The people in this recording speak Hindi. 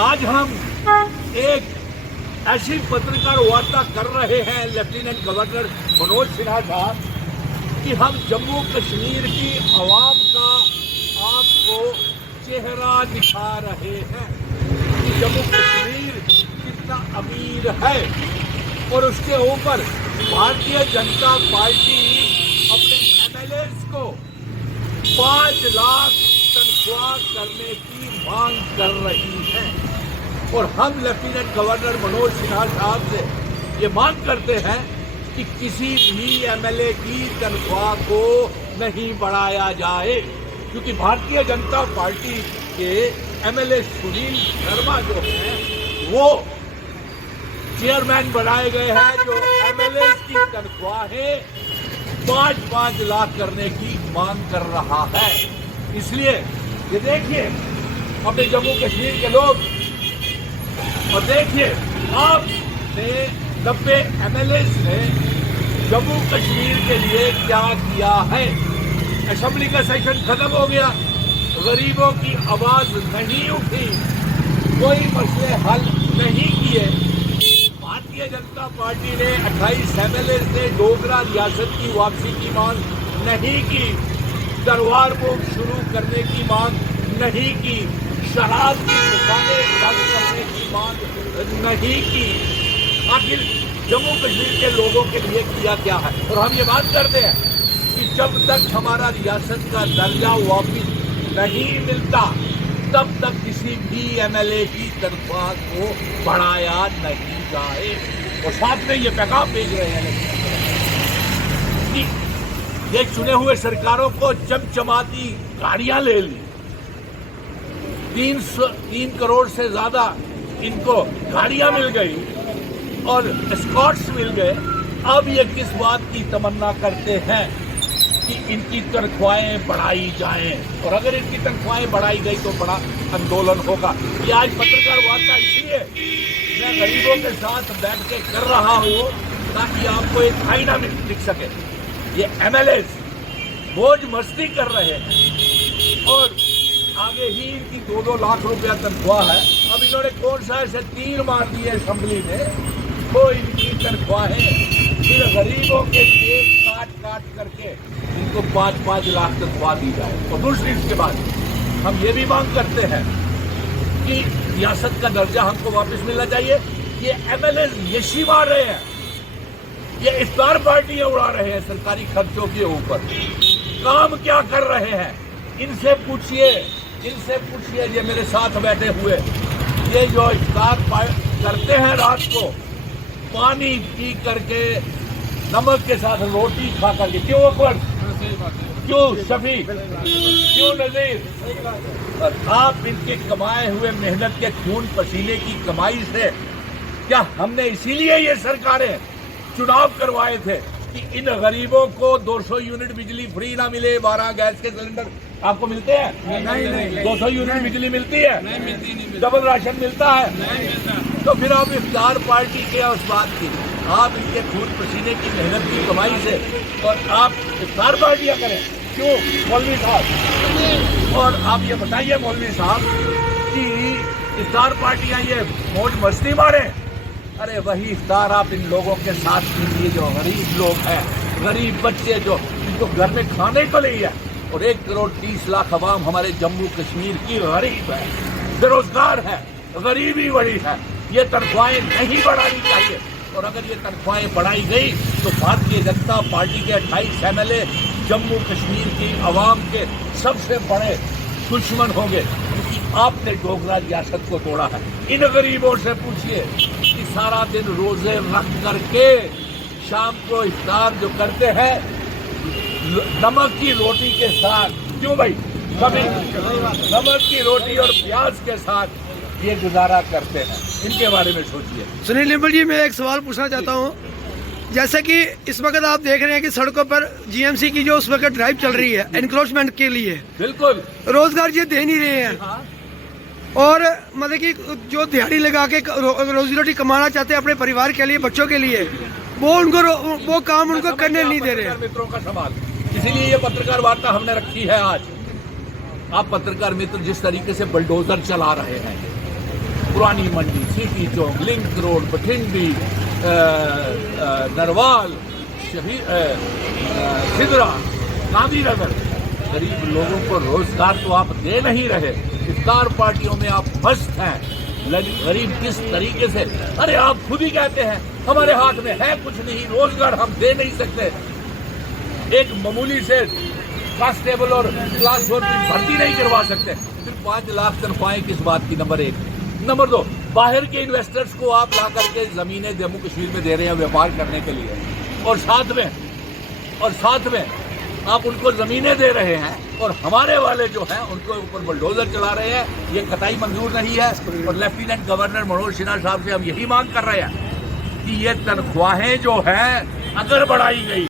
आज हम एक ऐसी पत्रकार वार्ता कर रहे हैं लेफ्टिनेंट गवर्नर मनोज सिन्हा साहब कि हम जम्मू कश्मीर की आवाम का आपको चेहरा दिखा रहे हैं कि जम्मू कश्मीर कितना अमीर है और उसके ऊपर भारतीय जनता पार्टी अपने एमएलएस को 5 लाख तनख्वाह करने की मांग कर रही है। और हम लेफ्टिनेंट गवर्नर मनोज सिन्हा साहब से ये मांग करते हैं कि किसी भी एमएलए की तनख्वाह को नहीं बढ़ाया जाए, क्योंकि भारतीय जनता पार्टी के एमएलए सुनील शर्मा जो है वो चेयरमैन बनाए गए हैं, जो एमएलए की तनख्वाहें 5-5 लाख करने की मांग कर रहा है। इसलिए ये देखिए अपने जम्मू कश्मीर के लोग, और देखिए आपने 90 एमएलए ने जम्मू कश्मीर के लिए क्या किया है। असेंबली का सेशन खत्म हो गया, गरीबों की आवाज नहीं उठी, कोई मसले हल नहीं किए। भारतीय जनता पार्टी ने 28 एमएलए से डोगरा रियासत की वापसी की मांग नहीं की, दरबार मुख शुरू करने की मांग नहीं की, शराब की दुकानें बंद करने की मांग नहीं की। आखिर जम्मू कश्मीर के लोगों के लिए किया क्या है। और हम ये बात करते हैं कि जब तक हमारा रियासत का दर्जा वापिस नहीं मिलता तब तक किसी भी एमएलए की तनख्वाह को बढ़ाया नहीं जाए। और साथ में ये पैगाम भेज रहे हैं कि ये चुने हुए सरकारों को चमचमाती गाड़ियां ले ली, 3 करोड़ से ज्यादा इनको गाड़ियां मिल गई और एस्कॉर्ट्स मिल गए। अब ये किस बात की तमन्ना करते हैं कि इनकी तनख्वाहें बढ़ाई जाएं, और अगर इनकी तनख्वाहें बढ़ाई गई तो बड़ा आंदोलन होगा। ये आज पत्रकार वार्ता इसलिए मैं गरीबों के साथ बैठ के कर रहा हूँ ताकि आपको एक आईना में दिख सके। ये एमएलए मौज मस्ती कर रहे हैं और आगे ही इनकी 2-2 लाख रुपया तनख्वाह है। अब इन्होंने कौन सा ऐसे तीर मार दिए असेंबली में, तो इनकी तनख्वाहें फिर गरीबों के केक काट करके इनको 5-5 लाख तनख्वाह दी जाए। और दूसरी इसके बाद हम ये भी मांग करते हैं कि रियासत का दर्जा हमको वापस मिलना चाहिए। ये एमएलए यशी मार रहे हैं, ये इफ्तार पार्टियां उड़ा रहे हैं सरकारी खर्चों के ऊपर। काम क्या कर रहे हैं इनसे पूछिए, ये मेरे साथ बैठे हुए, ये जो इफ्तार करते हैं रात को पानी पी करके, नमक के साथ रोटी खा करके, क्यों अकबर, क्यों शफी, क्यों नजीर, और आप इनके कमाए हुए मेहनत के खून पसीने की कमाई से, क्या हमने इसीलिए ये सरकारें चुनाव करवाए थे कि इन गरीबों को 200 यूनिट बिजली फ्री ना मिले, 12 गैस के सिलेंडर आपको मिलते हैं? नहीं। 200 यूनिट बिजली मिलती है? नहीं मिलती। डबल राशन मिलता है? नहीं मिलता। तो फिर आप इफ्तार पार्टी के उस बात की, आप इनके खून पसीने की मेहनत की कमाई से और आप इफ्तार पार्टियां करें, क्यों मौलवी साहब? और आप ये बताइए मौलवी साहब कि इफ्तार पार्टियां ये मौज मस्ती मारे, अरे वही इफ्तार आप इन लोगों के साथ कीजिए जो गरीब लोग हैं, गरीब बच्चे जो इनको घर में खाने को नहीं है। और 1 करोड़ 30 लाख अवाम हमारे जम्मू कश्मीर की गरीब है, बेरोजगार है, गरीबी बड़ी है। ये तनख्वाहें नहीं बढ़ानी चाहिए, और अगर ये तनख्वाहें बढ़ाई गई तो भारतीय जनता पार्टी के 28 एमएलए जम्मू कश्मीर की आवाम के सबसे बड़े दुश्मन होंगे, क्योंकि आपने डोगरा रियासत को तोड़ा है। इन गरीबों से पूछिए कि सारा दिन रोजे रख करके शाम को इफ्तार जो करते हैं नमक की रोटी के साथ, क्यों भाई, कभी नमक की रोटी और प्याज के साथ ये गुजारा करते हैं, इनके बारे में सोचिए। सुनील निर्मल जी, मैं एक सवाल पूछना चाहता हूँ। जैसे कि इस वक्त आप देख रहे हैं कि सड़कों पर जीएमसी की जो उस वक्त ड्राइव चल रही है एनक्रोचमेंट के लिए, बिल्कुल रोजगार ये दे नहीं रहे हैं। और मतलब कि जो दिहाड़ी लगा के रोजी रोटी कमाना चाहते हैं अपने परिवार के लिए, बच्चों के लिए, वो काम उनको करने नहीं दे रहे। मित्रों का सवाल, इसीलिए ये पत्रकार वार्ता हमने रखी है आज। आप पत्रकार मित्र जिस तरीके से बुलडोजर चला रहे हैं पुरानी मंडी, सिटी चौक, लिंक रोड, बठिंडी, नरवाल, सिदरा, गांधीनगर, गरीब लोगों को रोजगार तो आप दे नहीं रहे। इफ्तार पार्टियों में आप मस्त हैं। गरीब किस तरीके से, अरे आप खुद ही कहते हैं हमारे हाथ में है कुछ नहीं, रोजगार हम दे नहीं सकते। एक मामूली से कांस्टेबल और क्लास 4 की भर्ती नहीं करवा सकते, फिर 5 लाख तनख्वाहें किस बात की? नंबर 1। नंबर 2, बाहर के इन्वेस्टर्स को आप ला करके जमीनें जम्मू कश्मीर में दे रहे हैं व्यापार करने के लिए, और साथ में आप उनको जमीनें दे रहे हैं, और हमारे वाले जो हैं उनको ऊपर बुलडोजर चला रहे हैं। ये कतई मंजूर नहीं है। और लेफ्टिनेंट गवर्नर मनोज सिन्हा साहब से हम यही मांग कर रहे हैं कि ये तनख्वाहें जो हैं अगर बढ़ाई गई